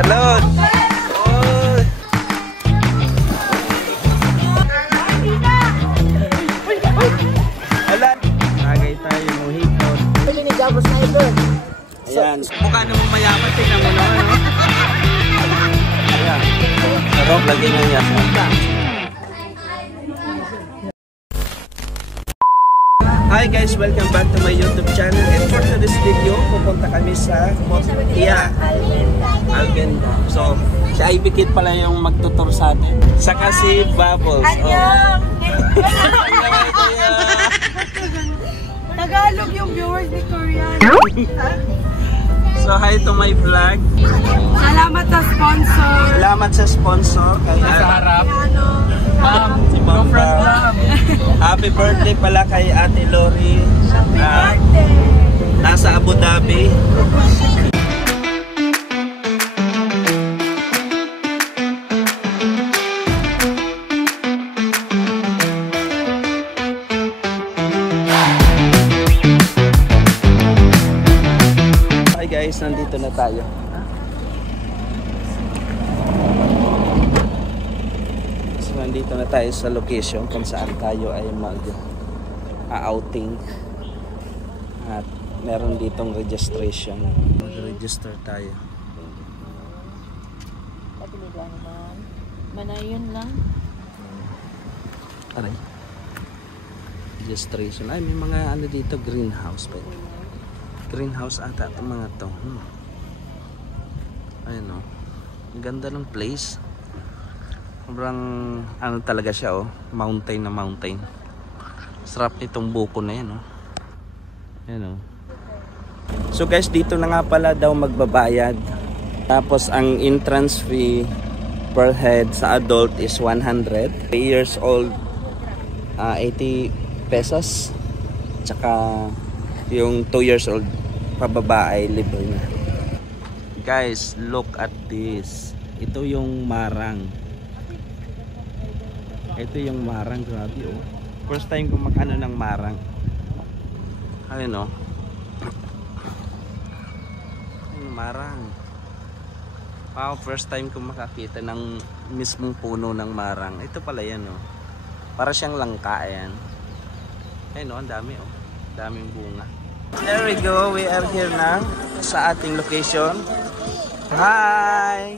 Salud! Oh. Wala! Tagay tayo, mojito. Ayan. Mukha namang mayaman. Tingnan mo naman. Ayan. Sarap, lagi nga yan. Hi guys, welcome back to my YouTube channel. And for today's video, pupunta kami sa Montia Alvin. So, si Ivy Kid pala yung magtutur sa atin. Saka si Bubbles. Anyong! Tagalog yung viewers ni Korean. So, hi to my vlog. Salamat sa sponsor. Salamat sa sponsor. Kay sa harap. Si Ma'am Pam. Happy birthday pala kay Ate Lori. Nasa Abu Dhabi. Hi guys, nandito na tayo. Nandito na tayo sa location kung saan tayo ay mag-outing at meron ditong registration. Mag-register tayo. Patiligan naman. Manayon lang. Aray. Registration. Ay, may mga ano dito, greenhouse pa. Greenhouse ata itong mga to. Ayun o. Ang ganda ng place. Sobrang ano talaga siya oh, mountain na mountain. Sarap nitong buko na yan oh. Yan oh. So guys, dito na nga pala daw magbabayad. Tapos ang entrance fee per head sa adult is 100. 3 years old 80 pesos. Tsaka yung 2 years old pababa ay libre na. Guys, look at this. Ito yung marang. Ito yung marang, grabe oh. First time ko makano ng marang. Ayun oh. Marang. Wow, first time ko makakita ng mismong puno ng marang. Ito pala yan oh. Para siyang langka yan. Ayun oh, ang dami oh. Daming bunga. There we go, we are here na sa ating location. Hi!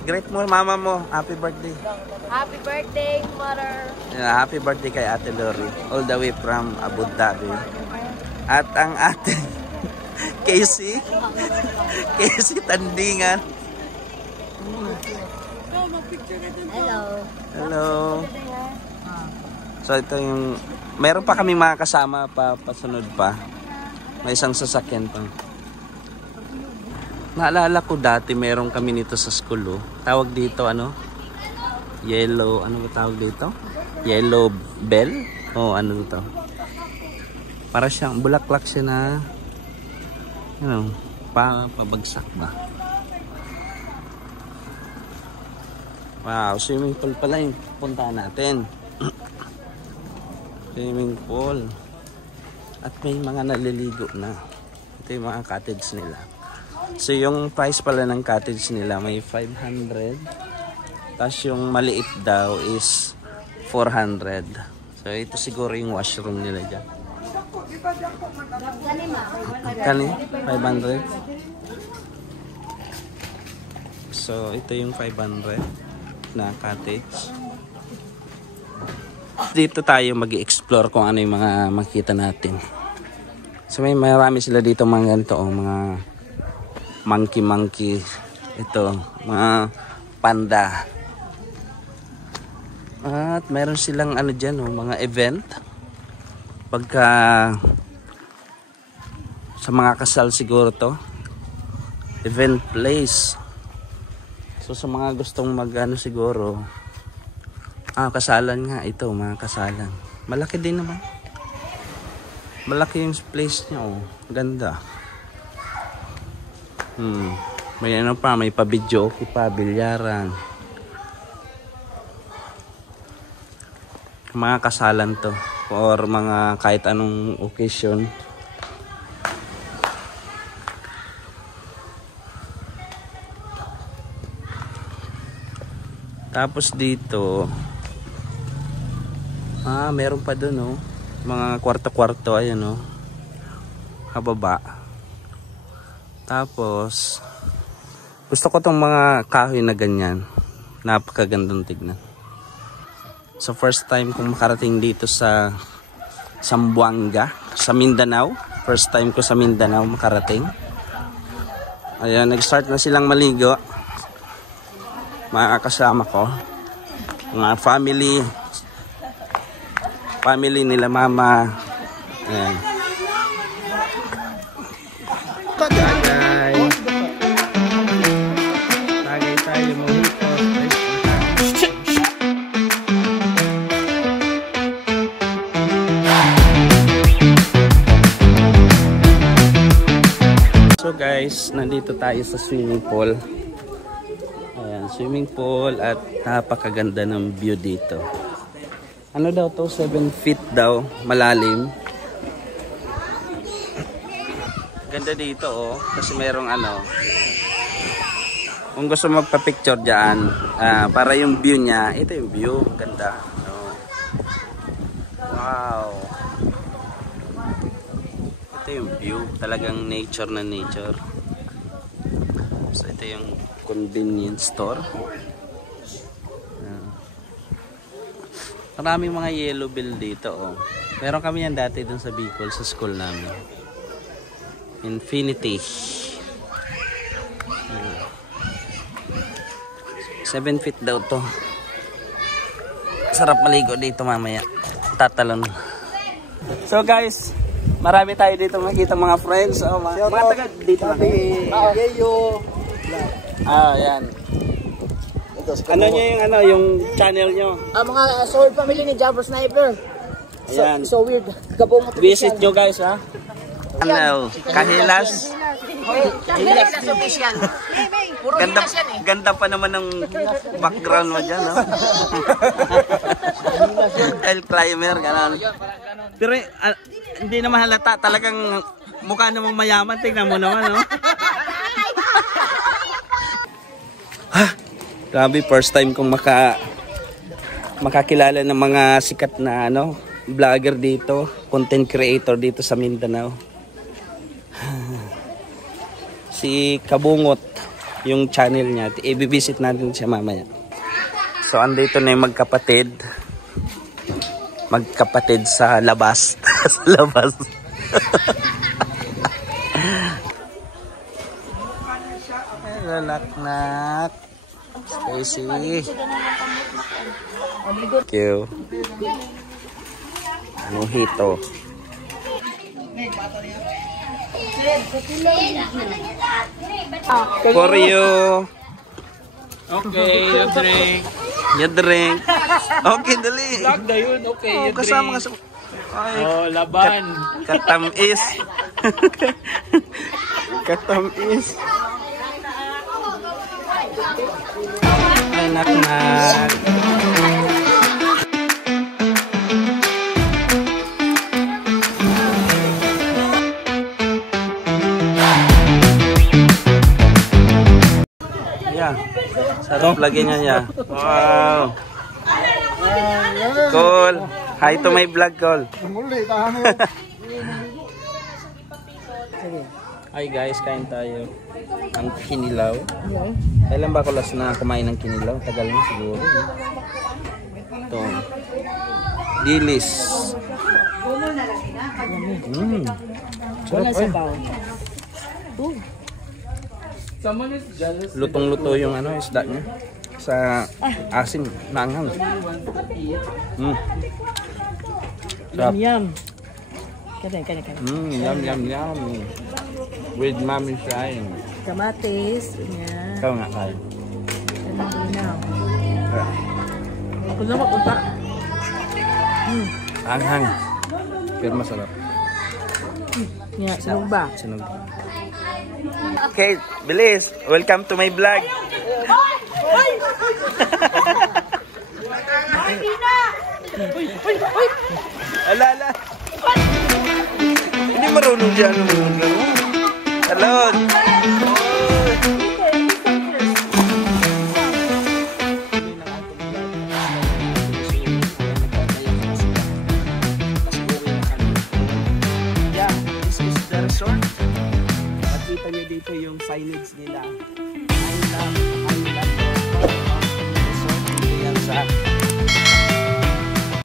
Great mo mama mo, happy birthday. Happy birthday, mother. Yeah, happy birthday kay Ate Lori, all the way from Abu Dhabi. At ang ate Casey Tandingan. Hello. Hello. So ito yung meron pa kami mga kasama pa pasunod pa. May isang sasakyan pa. Naalala ko dati meron kami nito sa school oh. Tawag dito ano? Yellow, ano ba tawag dito? Yellow bell? O ano to? Para siyang bulaklak siya na ano, pabagsak ba? Wow, swimming pool pala yung punta natin. Swimming pool. At may mga naliligo na. Ito yung mga cottage nila. So yung price pala ng cottage nila may 500. Tapos yung maliit daw is 400. So ito siguro yung washroom nila dyan. Kani? 500. So ito yung 500 na cottage. Dito tayo mag-i-explore kung ano yung mga makita natin. So may marami sila dito mga ganito oh, mga monkey. Ito, mga panda. At meron silang ano dyan, oh, mga event. Pagka sa mga kasal siguro to. Event place. So sa mga gustong mag ano siguro. Kasalan nga ito, mga kasalan. Malaki din naman. Malaki yung place niya, oh. Ganda. May ano pa, may pa-video, pa bilyaran. Mga kasalan to or mga kahit anong occasion. Tapos dito, meron pa dun, oh. Mga kwarto-kwarto, ayan, oh. Kababa. Tapos, gusto ko tong mga kahoy na ganyan. Napakagandang tignan. So, first time kong makarating dito sa Zamboanga, sa Mindanao. First time ko sa Mindanao makarating. Ayan, nag-start na silang maligo. Mga kasama ko. Mga family nila mama. Ayan. Tagay. Tagay tayo mo. So guys, nandito tayo sa swimming pool. Ayan, swimming pool at napakaganda ng view dito. Ano daw to? 7 feet daw, malalim. Ganda dito, oh, kasi merong ano. Kung gusto magpa-picture diyan, para yung view niya, ito yung view, ganda. Oh. Wow. Ito yung view, talagang nature na nature. So ito yung convenience store. Maraming mga yellow bill dito, oh. Meron kami yan dati dun sa Bicol, sa school namin. Infinity. 7 feet daw to. Sarap maligo dito mamaya. Tatalon. So guys, marami tayo dito makita mga friends. Oh, mga taga dito lang. Yan. Ano nyo yung yung channel nyo? Mga Soul Family ni Jabber Sniper. Ayan. So weird. Kabong Visit nyo guys, ha? Ano? Kahilas. Kahilas official. Ganda, ganda pa naman ng background mo dyan, no? El climber, gano'n. Pero hindi naman halata. Talagang mukha namang mayaman. Tingnan mo naman, no? Grabe, first time kong makakilala ng mga sikat na vlogger dito, content creator dito sa Mindanao. Si Kabungot, yung channel niya. I-visit natin siya mamaya. So, andito na yung magkapatid. Magkapatid sa labas. Sa labas. Lalaknak. Stacy. Thank you. Mojito. For you. Okay, you drink. You drink. Okay, dali. Lagda yun, okay, you Kasama drink. nga sa... Ay, Laban. katamis. Katamis. Ay, nak-nak. Yeah. Sarap lagi niya. Wow. Cool. Hi to my vlog, Col. Hi guys, kain tayo. Ang kinilaw. Kailan ba ako last na kumain ng kinilaw? Tagal na siguro. Ito. Dilis. Sarap eh. Someone is jealous. Lutong-luto yung isda niya. Sa asim, nanghang. Sarap. Yum. Kaya. Yum, yum. With mommy frying. Kamatis. Yan. Ikaw nga kain. Kung naman punta. Anghang. Pero masarap. Yan, sunog ba? Sunog. Okay, bilis. Welcome to my vlog. Ala. Hindi marunong dyan. Talon. makikita nyo dito yung signage nila.